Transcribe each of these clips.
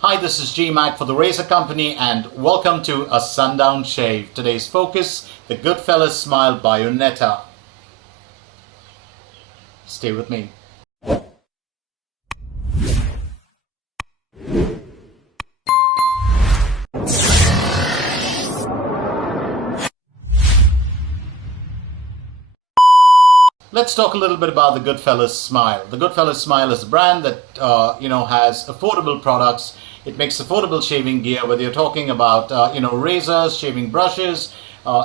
Hi, this is GMac for the Razor Company and welcome to a Sundown Shave. Today's focus, the Goodfellas Smile Bayonetta. Stay with me. Let's talk a little bit about the Goodfellas Smile. The Goodfellas Smile is a brand that has affordable products. It makes affordable shaving gear, whether you're talking about razors, shaving brushes,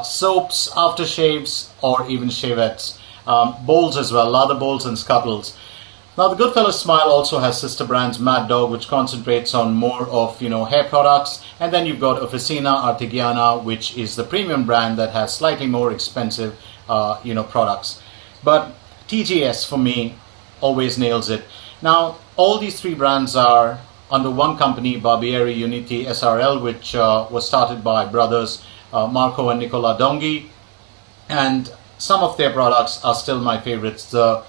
soaps, aftershaves, or even shavettes. Bowls as well, lather bowls and scuttles. Now the Goodfellas Smile also has sister brands Mad Dog, which concentrates on more of hair products, and then you've got Officina Artigiana, which is the premium brand that has slightly more expensive products. But TGS for me always nails it. Now all these three brands are under one company, Barbieri Unity SRL, which was started by brothers Marco and Nicola Donghi, and some of their products are still my favorites. The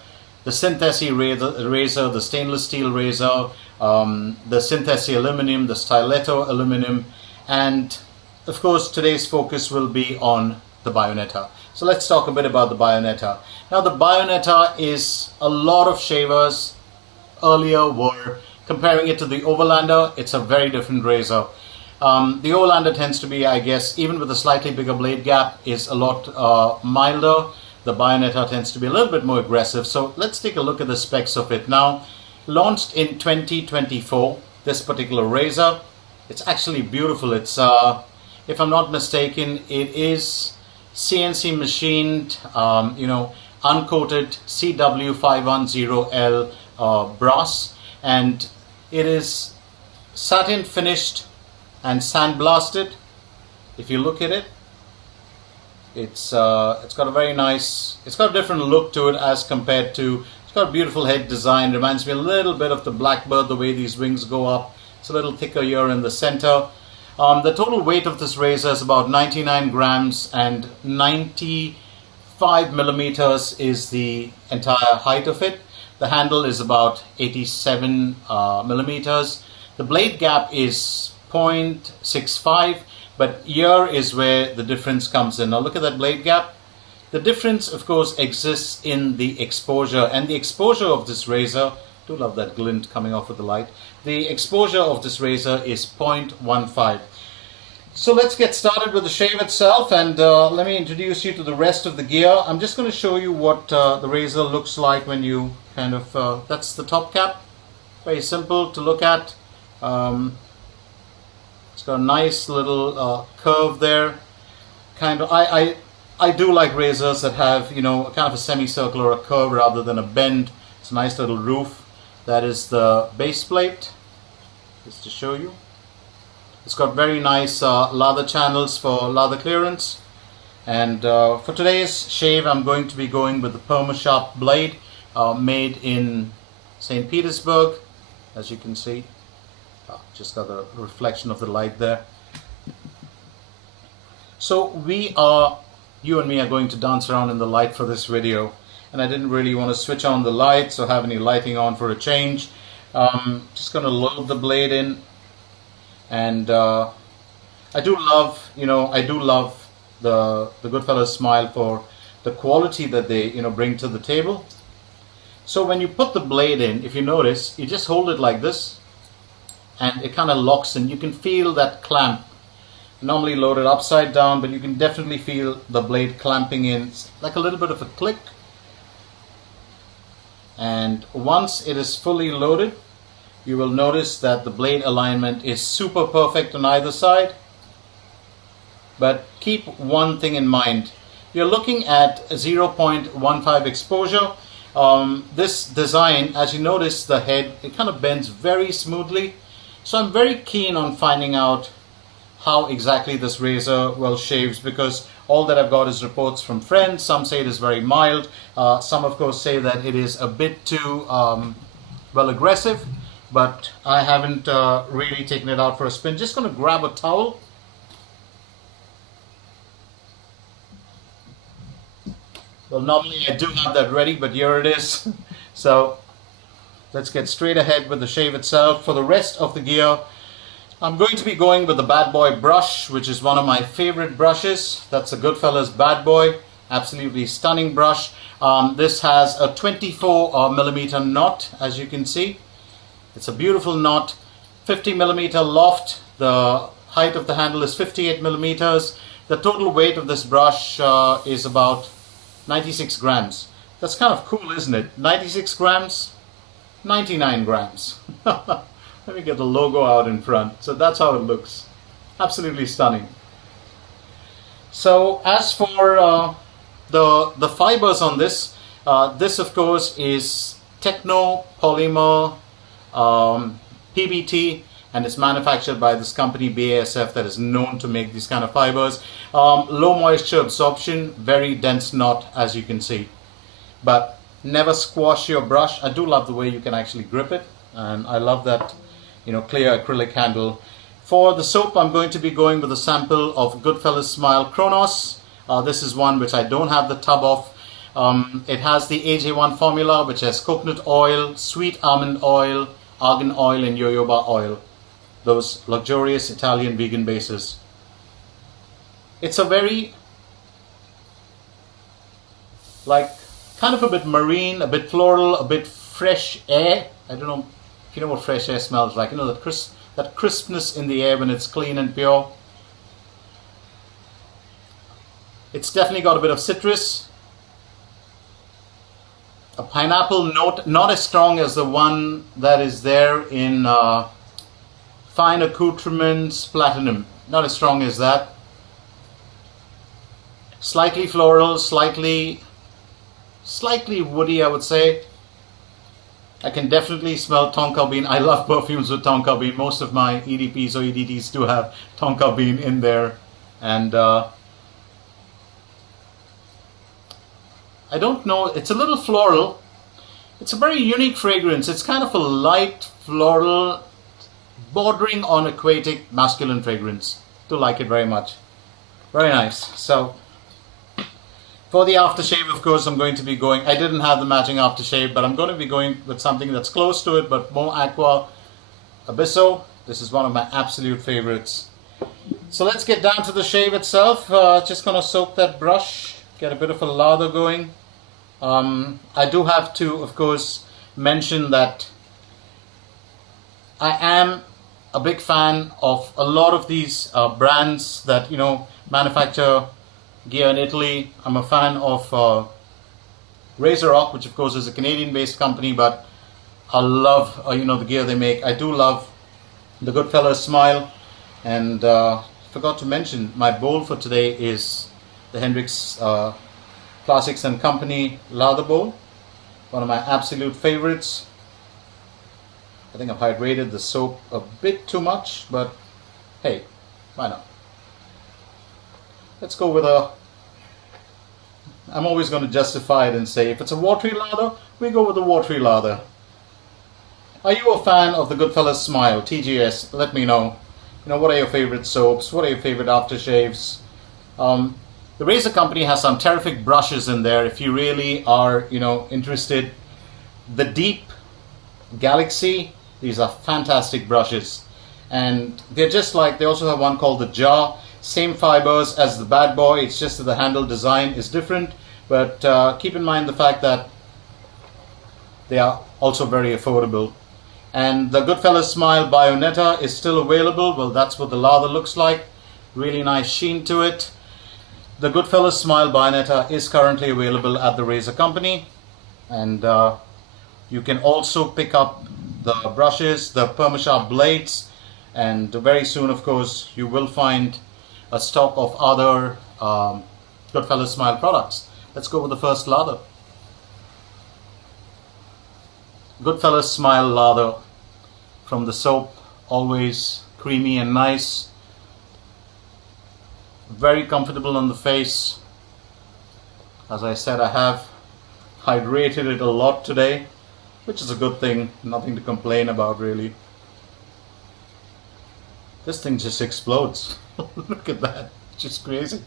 Synthesi razor, the stainless steel razor, the Synthesi aluminum, the Stiletto aluminum, and of course today's focus will be on the Bayonetta. So let's talk a bit about the Bayonetta. Now the Bayonetta is, a lot of shavers earlier were comparing it to the Overlander. It's a very different razor. The Overlander tends to be, I guess, even with a slightly bigger blade gap, is a lot milder. The Bayonetta tends to be a little bit more aggressive. So let's take a look at the specs of it. Now, launched in 2024, this particular razor, it's actually beautiful. It's, if I'm not mistaken, it is CNC machined, uncoated CW510L brass, and it is satin finished and sandblasted. If you look at it, it's got a very nice, it's got a different look to it as compared to, it's got a beautiful head design. Reminds me a little bit of the Blackbird, the way these wings go up. It's a little thicker here in the center. The total weight of this razor is about 99 grams and 95 millimeters is the entire height of it. The handle is about 87 millimeters. The blade gap is 0.65, but here is where the difference comes in. Now look at that blade gap. The difference, of course, exists in the exposure, and the exposure of this razor, I do love that glint coming off with the light. The exposure of this razor is 0.15. So let's get started with the shave itself, and let me introduce you to the rest of the gear. I'm just going to show you what the razor looks like when you kind of, that's the top cap. Very simple to look at. It's got a nice little curve there. Kind of, I do like razors that have, kind of a semicircle or a curve rather than a bend. It's a nice little roof. That is the base plate, just to show you. It's got very nice lather channels for lather clearance. And for today's shave, I'm going to be going with the Perma-Sharp blade, made in St. Petersburg, as you can see. Just got the reflection of the light there. So you and me are going to dance around in the light for this video. And I didn't really want to switch on the lights or have any lighting on for a change. Just going to load the blade in, and I do love the Goodfellas Smile for the quality that they bring to the table. So when you put the blade in, if you notice, you just hold it like this, and it kind of locks in. You can feel that clamp. Normally loaded upside down, but you can definitely feel the blade clamping in. It's like a little bit of a click. And once it is fully loaded, you will notice that the blade alignment is super perfect on either side. But keep one thing in mind. You're looking at 0.15 exposure. This design, as you notice, the head, it kind of bends very smoothly. So I'm very keen on finding out how exactly this razor well shaves, because all that I've got is reports from friends. Some say it is very mild. Some, of course, say that it is a bit too aggressive. But I haven't really taken it out for a spin. Just going to grab a towel. Well, normally I do have that ready, but here it is. So let's get straight ahead with the shave itself. For the rest of the gear, I'm going to be going with the Bad Boy brush, which is one of my favorite brushes. That's a Goodfellas Bad Boy. Absolutely stunning brush. This has a 24 millimeter knot, as you can see. It's a beautiful knot. 50 millimeter loft. The height of the handle is 58 millimeters. The total weight of this brush is about 96 grams. That's kind of cool, isn't it? 96 grams, 99 grams. Let me get the logo out in front. So that's how it looks. Absolutely stunning. So as for the fibers on this, this of course is Techno Polymer PBT, and it's manufactured by this company BASF that is known to make these kind of fibers. Low moisture absorption, very dense knot, as you can see. But never squash your brush. I do love the way you can actually grip it, and I love that, you know, clear acrylic handle. For the soap, I'm going to be going with a sample of Goodfellas Smile Chronos. This is one which I don't have the tub of. It has the AJ1 formula, which has coconut oil, sweet almond oil, argan oil, and jojoba oil. Those luxurious Italian vegan bases. It's a very, like, kind of a bit marine, a bit floral, a bit fresh air. I don't know if you know what fresh air smells like. You know, that crispness in the air when it's clean and pure. It's definitely got a bit of citrus. A pineapple note, not as strong as the one that is there in Fine Accoutrements Platinum. Not as strong as that. Slightly floral, slightly woody, I would say. I can definitely smell tonka bean. I love perfumes with tonka bean. Most of my EDPs or EDTs do have tonka bean in there. And I don't know, it's a little floral. It's a very unique fragrance. It's kind of a light floral, bordering on aquatic masculine fragrance. Do like it very much. Very nice. So for the aftershave, of course, I'm going to be going, I didn't have the matching aftershave, but I'm going to be going with something that's close to it, but more aqua. Abysso. This is one of my absolute favorites. So let's get down to the shave itself. Just going to soak that brush, get a bit of a lather going. I do have to, of course, mention that I am a big fan of a lot of these brands that, you know, manufacture gear in Italy. I'm a fan of Razor Rock, which of course is a Canadian-based company, but I love you know, the gear they make. I do love the Goodfellas Smile, and forgot to mention my bowl for today is the Hendrix Classics and Company Lather bowl, one of my absolute favorites. I think I've hydrated the soap a bit too much, but hey, why not? Let's go with a, I'm always going to justify it and say if it's a watery lather, we go with a watery lather. Are you a fan of the Goodfellas Smile, TGS? Let me know. You know, what are your favorite soaps? What are your favorite aftershaves? The Razor Company has some terrific brushes in there if you really are, you know, interested. The Deep Galaxy, these are fantastic brushes. And they're just like, they also have one called the Jar. Same fibers as the Bad Boy, it's just that the handle design is different. But keep in mind the fact that they are also very affordable. And the Goodfellas Smile Bayonetta is still available. Well, that's what the lather looks like. Really nice sheen to it. The Goodfellas Smile Bayonetta is currently available at the Razor Company. And you can also pick up the brushes, the Perma-Sharp blades. And very soon, of course, you will find a stock of other Goodfellas Smile products. Let's go with the first lather. Goodfellas Smile lather from the soap, always creamy and nice. Very comfortable on the face. As I said, I have hydrated it a lot today, which is a good thing. Nothing to complain about, really. This thing just explodes. Look at that. It's just crazy.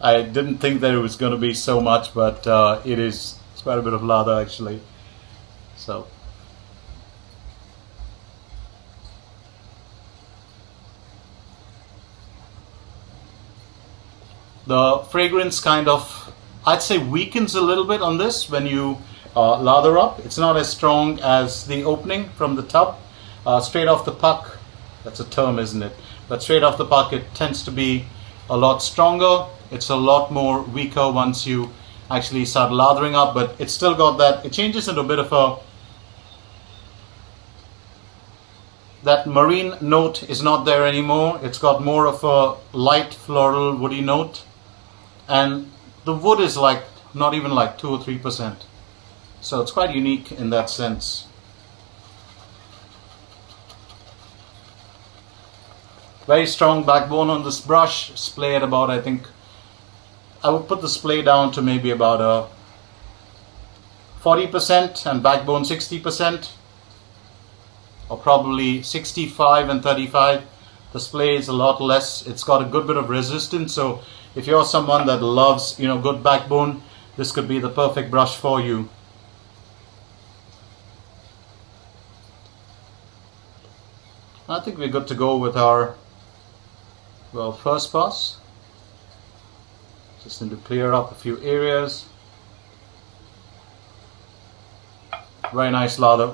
I didn't think that it was going to be so much, but it is. It's quite a bit of lather, actually. So The fragrance kind of, I'd say, weakens a little bit on this when you lather up. It's not as strong as the opening from the tub. Straight off the puck, that's a term, isn't it? But straight off the puck, it tends to be a lot stronger. It's a lot more weaker once you actually start lathering up, but it's still got that, it changes into a bit of a, that marine note is not there anymore. It's got more of a light floral woody note, and the wood is like not even like 2 or 3%. So it's quite unique in that sense. Very strong backbone on this brush. Splay at about, I think, I would put the splay down to maybe about a 40% and backbone 60%, or probably 65 and 35. The splay is a lot less. It's got a good bit of resistance, so if you're someone that loves, you know, good backbone, this could be the perfect brush for you. I think we're good to go with our, well, first pass. Just need to clear up a few areas. Very nice lather.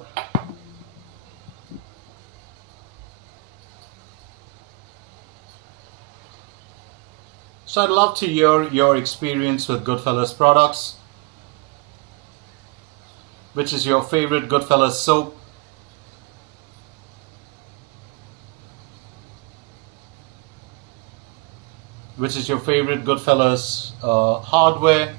So I'd love to hear your experience with Goodfellas products. Which is your favorite Goodfellas soap? Which is your favorite Goodfellas hardware?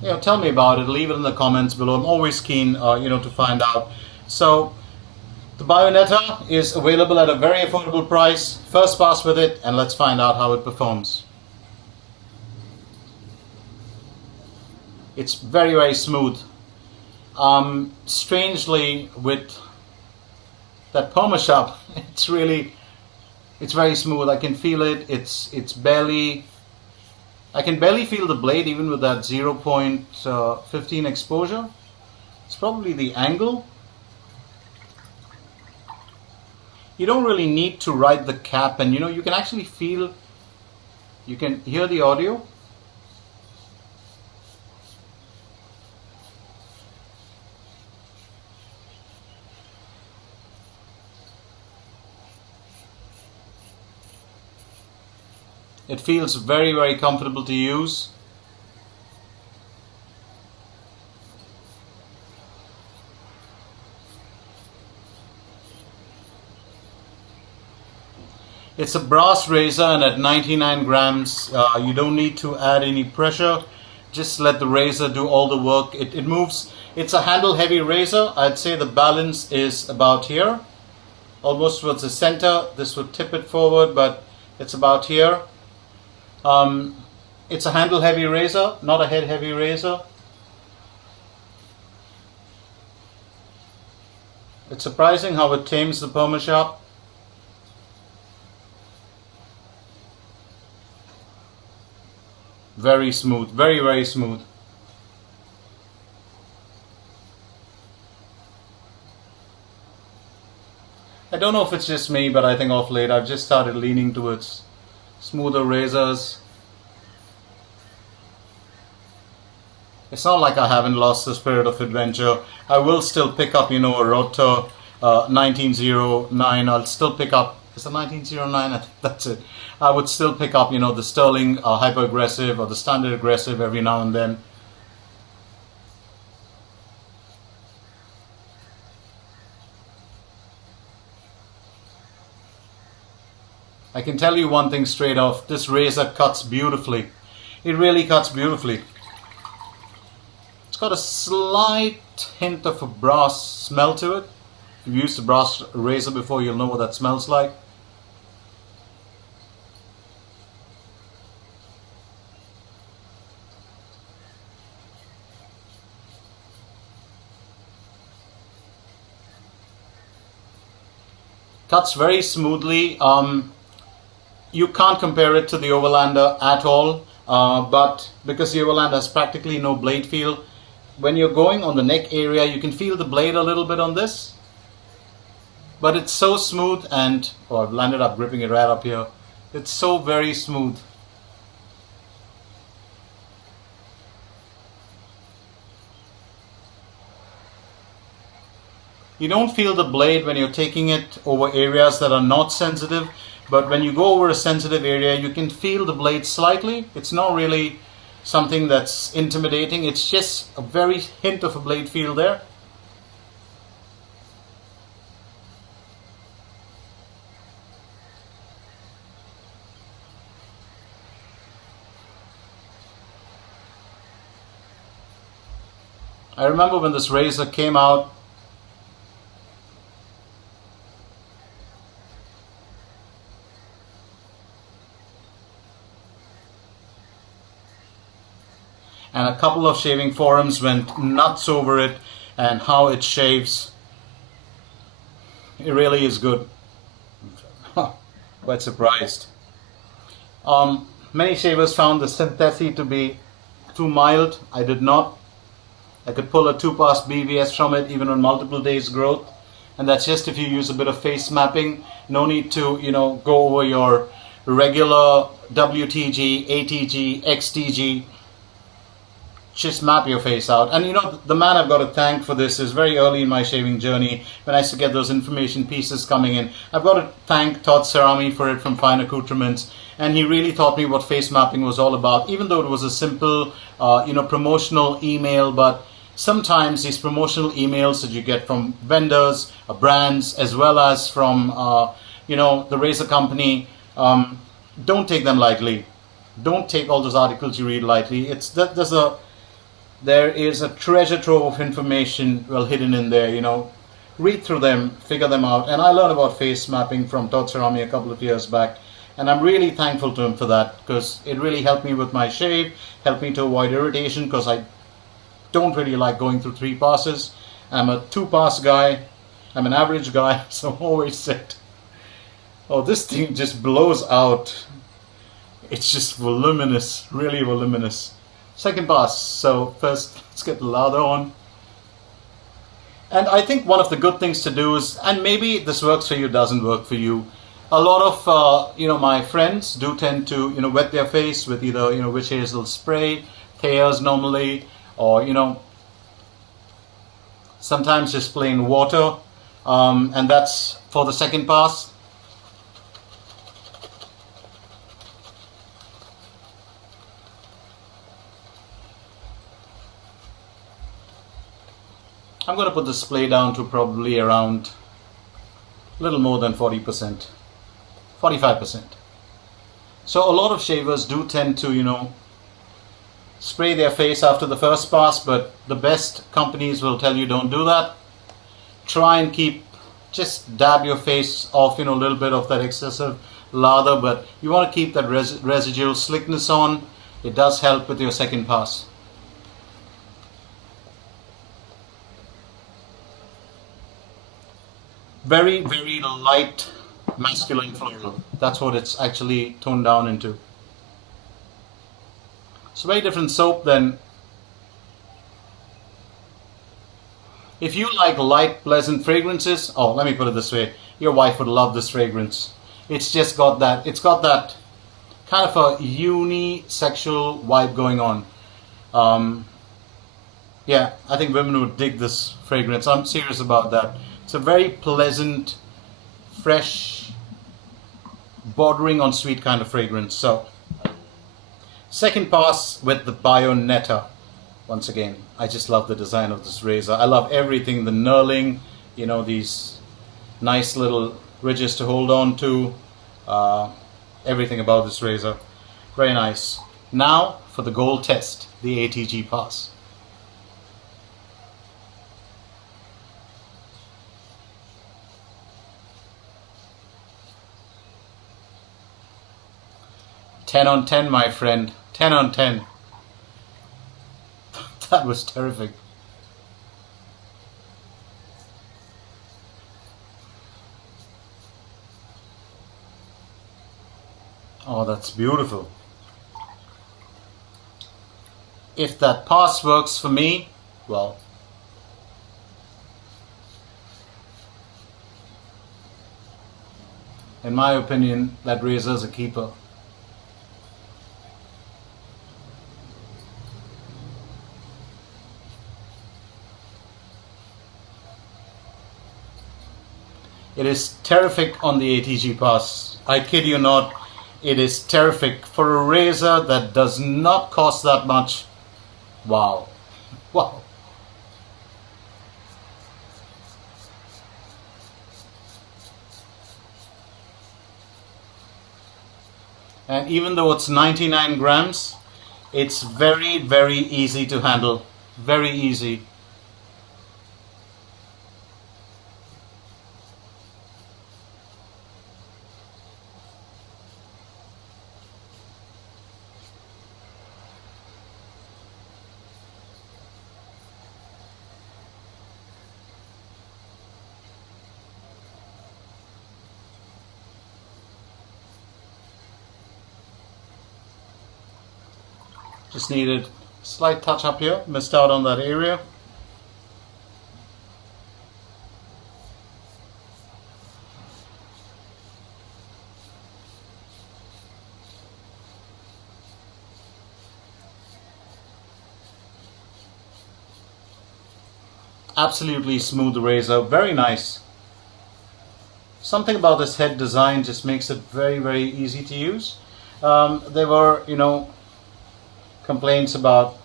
You know, tell me about it. Leave it in the comments below. I'm always keen, to find out. So the Bayonetta is available at a very affordable price. First pass with it, and let's find out how it performs. It's very, very smooth. Strangely, with that Perma-Sharp, it's very smooth. I can feel it. It's barely, I can barely feel the blade even with that 0.15 exposure. It's probably the angle. You don't really need to ride the cap, and you can actually feel, you can hear the audio. It feels very, very comfortable to use. It's a brass razor, and at 99 grams, you don't need to add any pressure. Just let the razor do all the work. It moves. It's a handle heavy razor. I'd say the balance is about here, almost towards the center. This would tip it forward, but it's about here. It's a handle heavy razor, not a head heavy razor. It's surprising how it tames the Perma-Sharp. Very smooth, very, very smooth. I don't know if it's just me, but I think of late I've just started leaning towards smoother razors. It's not like I haven't lost the spirit of adventure. I will still pick up, a Rotor 1909. I'll still pick up, is it 1909? I think that's it. I would still pick up, the Sterling Hyper Aggressive or the Standard Aggressive every now and then. I can tell you one thing straight off, this razor cuts beautifully. It really cuts beautifully. It's got a slight hint of a brass smell to it. If you've used a brass razor before, you'll know what that smells like. Cuts very smoothly. You can't compare it to the Overlander at all, but because the Overlander has practically no blade feel, when you're going on the neck area, you can feel the blade a little bit on this, but it's so smooth, and I've landed up gripping it right up here. It's so very smooth. You don't feel the blade when you're taking it over areas that are not sensitive, but when you go over a sensitive area, you can feel the blade slightly. It's not really something that's intimidating. It's just a very hint of a blade feel there. I remember when this razor came out, and a couple of shaving forums went nuts over it and how it shaves. It really is good. Quite surprised. Many shavers found the synthesis to be too mild. I did not. I could pull a 2-pass BVS from it even on multiple days growth, and that's just if you use a bit of face mapping. No need to, go over your regular WTG, ATG, XTG. Just map your face out. And the man I've got to thank for this is very early in my shaving journey when I used to get those information pieces coming in. I've got to thank Todd Cerami for it from Fine Accoutrements, and he really taught me what face mapping was all about, even though it was a simple promotional email. But sometimes these promotional emails that you get from vendors, brands, as well as from the razor company, don't take them lightly. Don't take all those articles you read lightly. There is a treasure trove of information hidden in there. Read through them, figure them out. And I learned about face mapping from Todd Cerami a couple of years back, and I'm really thankful to him for that, because it really helped me with my shave, helped me to avoid irritation, because I don't really like going through 3 passes. I'm a 2-pass guy. I'm an average guy, so I'm always said, oh, this thing just blows out. It's just voluminous, really voluminous. Second pass. So first, let's get the lather on. And I think one of the good things to do is, and maybe this works for you, doesn't work for you. A lot of my friends do tend to wet their face with either witch hazel spray, Thayer's normally, or sometimes just plain water, and that's for the second pass. I'm going to put the splay down to probably around a little more than 40%, 45%. So a lot of shavers do tend to, spray their face after the first pass, but the best companies will tell you don't do that. Try and just dab your face off, a little bit of that excessive lather, but you want to keep that residual slickness on. It does help with your second pass. Very, very light masculine floral. That's what it's actually toned down into. It's a very different soap than... If you like light, pleasant fragrances, oh, let me put it this way, your wife would love this fragrance. It's just got that, kind of a unisexual vibe going on. Yeah, I think women would dig this fragrance. I'm serious about that. It's a very pleasant, fresh, bordering on sweet kind of fragrance. So, second pass with the Bayonetta. Once again, I just love the design of this razor. I love everything, the knurling, these nice little ridges to hold on to. Everything about this razor. Very nice. Now for the gold test, the ATG pass. Ten on 10, my friend. 10 on 10. That was terrific. Oh, that's beautiful. If that pass works for me, well, in my opinion, that razor is a keeper. It is terrific on the ATG pass. I kid you not. It is terrific for a razor that does not cost that much. Wow. Wow. And even though it's 99 grams, it's very, very easy to handle. Very easy. Just needed a slight touch up here, missed out on that area. Absolutely smooth razor, very nice. Something about this head design just makes it very, very easy to use. There were, complaints about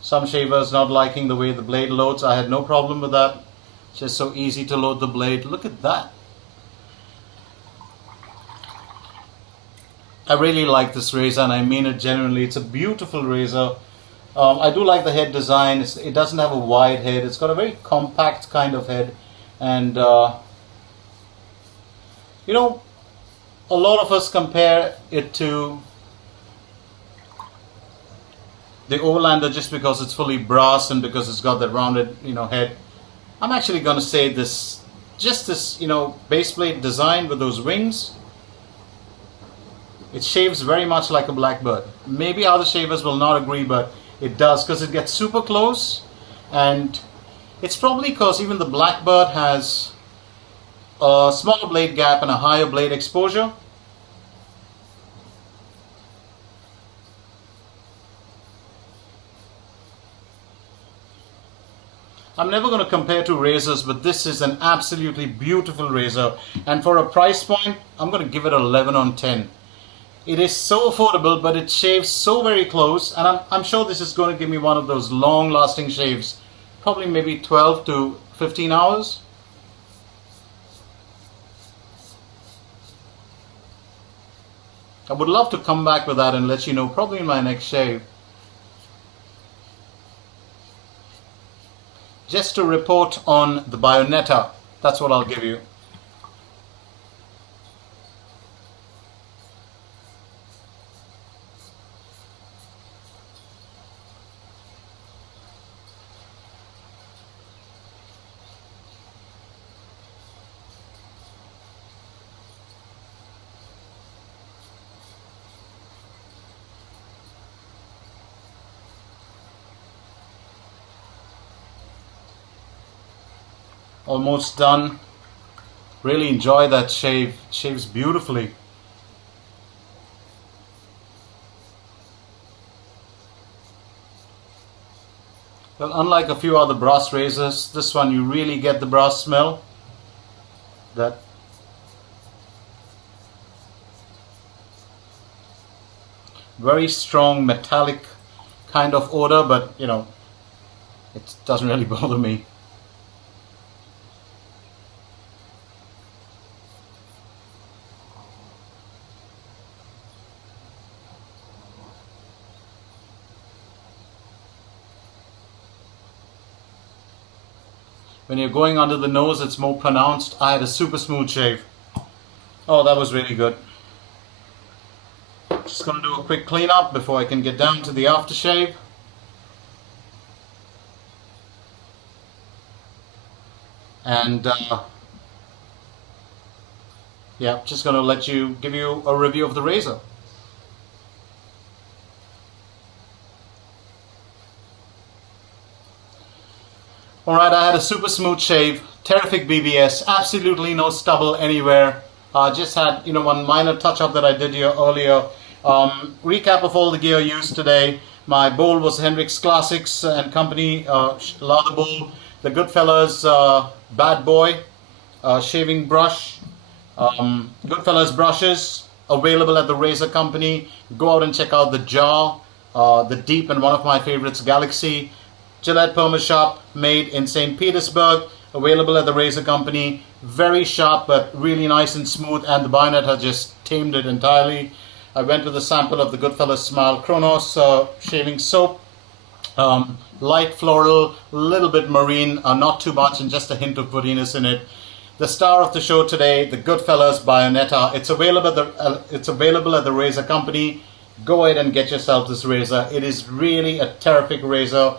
some shavers not liking the way the blade loads. I had no problem with that. It's just so easy to load the blade. Look at that. I really like this razor, and I mean it genuinely. It's a beautiful razor. I do like the head design. It doesn't have a wide head. It's got a very compact kind of head. And, a lot of us compare it to the Overlander just because it's fully brass and because it's got that rounded, head. I'm actually going to say this base plate design with those wings, it shaves very much like a Blackbird. Maybe other shavers will not agree, but it does, because it gets super close. And it's probably because even the Blackbird has a smaller blade gap and a higher blade exposure. I'm never going to compare two razors, but this is an absolutely beautiful razor. And for a price point, I'm going to give it 11 on 10. It is so affordable, but it shaves so very close. And I'm sure this is going to give me one of those long-lasting shaves. Probably maybe 12 to 15 hours. I would love to come back with that and let you know probably in my next shave. Just to report on the Bayonetta, that's what I'll give you. Almost done. Really enjoy that shave. It shaves beautifully. Well, unlike a few other brass razors, this one you really get the brass smell. That very strong metallic kind of odor, but it doesn't really bother me. When you're going under the nose, it's more pronounced. I had a super smooth shave. Oh, that was really good. Just going to do a quick cleanup before I can get down to the aftershave. And yeah, just going to give you a review of the razor. Alright, I had a super smooth shave, terrific BBS, absolutely no stubble anywhere. Just had one minor touch up that I did here earlier. Recap of all the gear used today. My bowl was Hendrix Classics and Company Lather bowl. The Goodfellas Bad Boy. shaving brush. Goodfellas brushes available at the Razor Company. Go out and check out the Jar, the Deep, and one of my favorites, Galaxy. Gillette Perma-Sharp, made in St. Petersburg, available at the Razor Company. Very sharp but really nice and smooth, and the Bayonetta just tamed it entirely. I went with a sample of the Goodfellas Smile Chronos shaving soap. Light floral, a little bit marine, not too much, and just a hint of woodiness in it. The star of the show today, the Goodfellas Bayonetta. It's available at the Razor Company. Go ahead and get yourself this razor. It is really a terrific razor.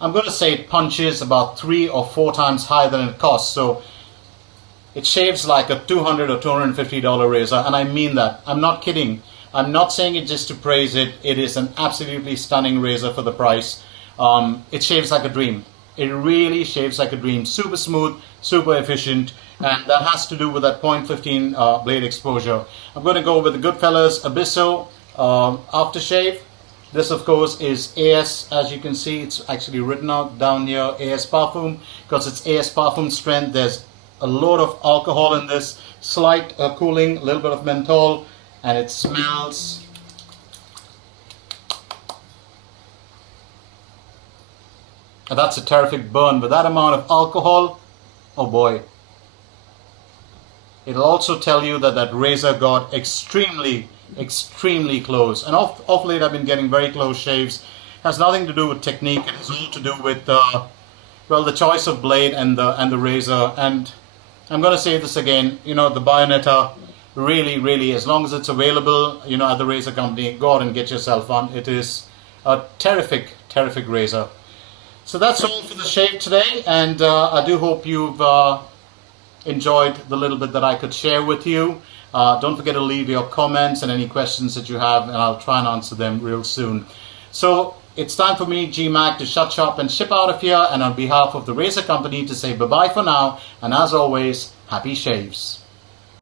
I'm going to say it punches about 3 or 4 times higher than it costs. So it shaves like a $200 or $250 razor, and I mean that. I'm not kidding. I'm not saying it just to praise it. It is an absolutely stunning razor for the price. It shaves like a dream. It really shaves like a dream. Super smooth, super efficient, and that has to do with that 0.15 blade exposure. I'm going to go with the Goodfellas Abysso aftershave. This, of course, is AS. As you can see, it's actually written out down here, AS Parfum, because it's AS Parfum strength. There's a lot of alcohol in this, slight cooling, a little bit of menthol, and it smells. And that's a terrific burn. With that amount of alcohol, oh boy. It'll also tell you that that razor got extremely close. And off late I've been getting very close shaves. It has nothing to do with technique. It has all to do with well, the choice of blade and the razor. And I'm going to say this again, you know, the Bayonetta, really, as long as it's available, you know, at the Razor Company, go out and get yourself one. It is a terrific razor. So that's all for the shave today, and I do hope you've enjoyed the little bit that I could share with you. Don't forget to leave your comments and any questions that you have, and I'll try and answer them real soon. So it's time for me, GMac, to shut shop and ship out of here, and on behalf of the Razor Company to say bye-bye for now, and as always, happy shaves.